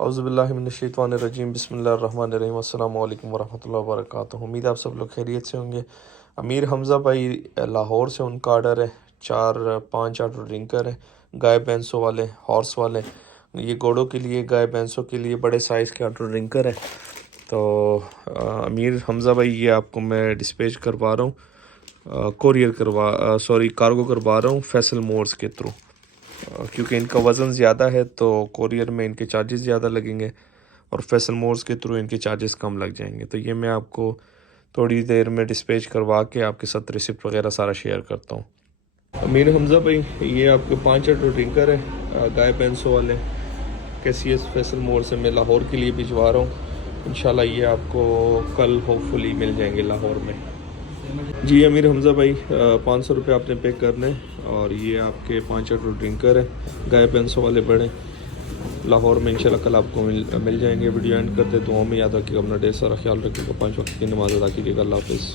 اعوذ باللہ من الشیطان الرجیم، بسم اللہ الرحمن الرحیم، السلام علیکم ورحمۃ اللہ وبرکاتہ۔ امید ہے آپ سب لوگ خیریت سے ہوں گے۔ امیر حمزہ بھائی لاہور سے، ان کا آرڈر ہے 5 آٹو ڈرنکر ہے، گائے بھینسوں والے، ہارس والے، یہ گھوڑوں کے لیے، گائے بھینسوں کے لیے بڑے سائز کے آٹو ڈرنکر ہے۔ تو امیر حمزہ بھائی یہ آپ کو میں ڈسپیچ کروا رہا ہوں، کارگو کروا رہا ہوں فیصل موٹرز کے تھرو، کیونکہ ان کا وزن زیادہ ہے تو کوریئر میں ان کے چارجز زیادہ لگیں گے، اور فیصل موٹرز کے تھرو ان کے چارجز کم لگ جائیں گے۔ تو یہ میں آپ کو تھوڑی دیر میں ڈسپیچ کروا کے آپ کے ساتھ ریسیپٹ وغیرہ سارا شیئر کرتا ہوں۔ امیر حمزہ بھائی یہ آپ کے 5 آٹو ڈرنکر ہے، گائے بھینسوں والے، KCS فیصل موڑ سے میں لاہور کے لیے بھجوا رہا ہوں۔ انشاءاللہ یہ آپ کو کل ہوپ فلی مل جائیں گے لاہور میں۔ جی امیر حمزہ بھائی 500 روپے آپ نے پے کرنے، اور یہ آپ کے 5 آٹو ڈرنکر ہیں، گائے بھینسوں والے بڑے، لاہور میں انشاءاللہ کل آپ کو مل جائیں گے۔ ویڈیو اینڈ کرتے دعاؤں میں یاد رکھیے گا، اپنا ڈھیر سارا خیال رکھیے گا، 5 وقت کی نماز ادا کیجیے گا۔ اللہ حافظ۔